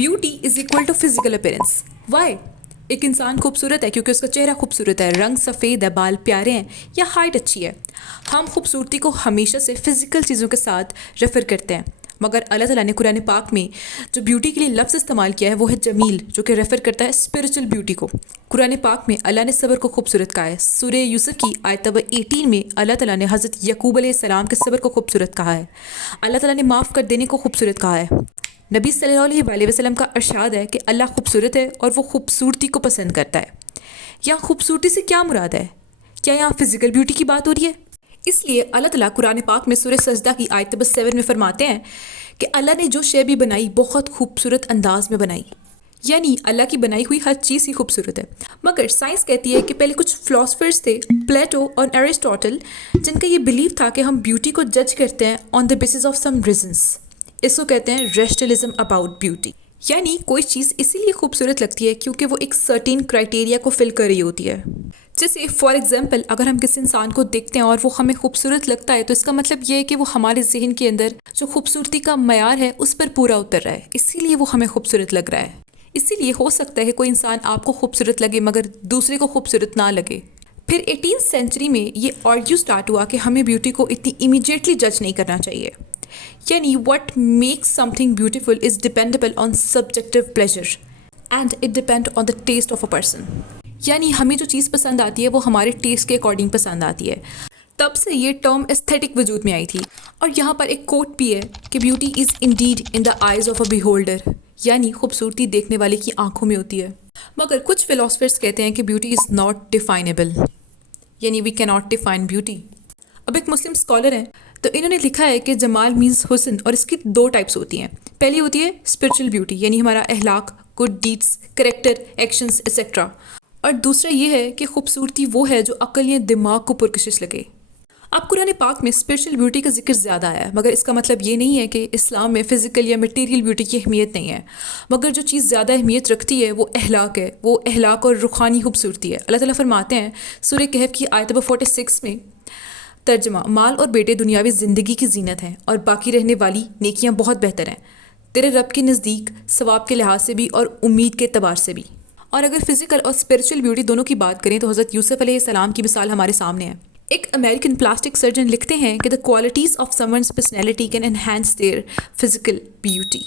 Beauty is equal to physical appearance. Why? एक इंसान खूबसूरत है क्योंकि उसका चेहरा खूबसूरत है, रंग सफ़ेद है, बाल प्यारे हैं या हाइट अच्छी है. हम खूबसूरती को हमेशा से फिजिकल चीज़ों के साथ रेफ़र करते हैं, मगर अल्लाह ताला ने कुरान पाक में जो ब्यूटी के लिए लफ्ज़ इस्तेमाल किया है वो है जमील, जो कि रेफ़र करता है स्पिरिचुअल ब्यूटी को. कुरान पाक में अल्लाह ने सब्र को खूबसूरत कहा है. सूरह यूसुफ की आयत नंबर 18 में अल्लाह ताला ने हज़रत यकूब अलैहिस्सलाम के सब्र को खूबसूरत कहा है. अल्लाह ताला ने माफ़ कर देने को खूबसूरत कहा है. नबी सल्लल्लाहु अलैहि वसल्लम का इरशाद है कि अल्लाह खूबसूरत है और वो खूबसूरती को पसंद करता है. यहाँ खूबसूरती से क्या मुराद है? क्या यहाँ फिजिकल ब्यूटी की बात हो रही है? इसलिए अल्लाह ताला कुरान पाक में सूरह सजदा की आयत नंबर 7 में फरमाते हैं कि अल्लाह ने जो शे भी बनाई बहुत खूबसूरत अंदाज में बनाई. यानी अल्लाह की बनाई हुई हर चीज़ ही खूबसूरत है. मगर साइंस कहती है कि पहले कुछ फिलोसफर्स थे, प्लेटो और एरिस्टोटल, जिनका ये बिलीव था कि हम ब्यूटी को जज करते हैं on the basis of some reasons. इसको कहते हैं रेशनलिज्म अबाउट ब्यूटी. यानी कोई चीज़ इसीलिए खूबसूरत लगती है क्योंकि वो एक सर्टेन क्राइटेरिया को फिल कर रही होती है. जैसे फॉर एग्जांपल, अगर हम किसी इंसान को देखते हैं और वो हमें खूबसूरत लगता है तो इसका मतलब ये है कि वो हमारे जहन के अंदर जो खूबसूरती का मयार है उस पर पूरा उतर रहा है, इसीलिए वो हमें खूबसूरत लग रहा है. इसीलिए हो सकता है कोई इंसान आपको खूबसूरत लगे मगर दूसरे को खूबसूरत ना लगे. फिर 18th सेंचुरी में ये आर्ग्यू स्टार्ट हुआ कि हमें ब्यूटी को इतनी इमीडिएटली जज नहीं करना चाहिए. यानी what makes something beautiful is dependable on subjective pleasure and it depends on the taste of a person. यानी हमें जो चीज़ पसंद आती है वो हमारे टेस्ट के अकॉर्डिंग पसंद आती है. तब से ये टर्म एस्थेटिक वजूद में आई थी. और यहाँ पर एक कोट भी है कि beauty is Indeed in the eyes of a beholder, यानी खूबसूरती देखने वाले की आंखों में होती है. मगर कुछ फिलोसफर्स कहते हैं कि ब्यूटी इज़ नॉट डिफाइनेबल, यानी we can not define beauty. अब एक मुस्लिम स्कॉलर हैं तो इन्होंने लिखा है कि जमाल मीन्स हुस्न, और इसकी दो टाइप्स होती हैं. पहली होती है स्पिरिचुअल ब्यूटी, यानी हमारा अहलाक, good deeds, character, actions etcetera. और दूसरा ये है कि खूबसूरती वो है जो अक्ल या दिमाग को पुरकशिश लगे. अब कुरान पाक में स्पिरिचुअल ब्यूटी का जिक्र ज़्यादा है, मगर इसका मतलब ये नहीं है कि इस्लाम में फ़िज़िकल या मटेरियल ब्यूटी की अहमियत नहीं है. मगर जो चीज़ ज़्यादा अहमियत रखती है वो अहलाक है, वो अहलाक और रूहानी खूबसूरती है. अल्लाह ताला फरमाते हैं सूरह कहफ की आयत नंबर 46 में, तर्जमा, माल और बेटे दुनियावी ज़िंदगी की जीनत हैं और बाकी रहने वाली नेकियां बहुत बेहतर हैं तेरे रब के नज़दीक, सवाब के लिहाज से भी और उम्मीद के एतबार से भी. और अगर फिजिकल और स्पिरिचुअल ब्यूटी दोनों की बात करें तो हज़रत यूसुफ अलैहिस्सलाम की मिसाल हमारे सामने है. एक अमेरिकन प्लास्टिक सर्जन लिखते हैं कि the qualities of someone's personality can enhance their physical beauty.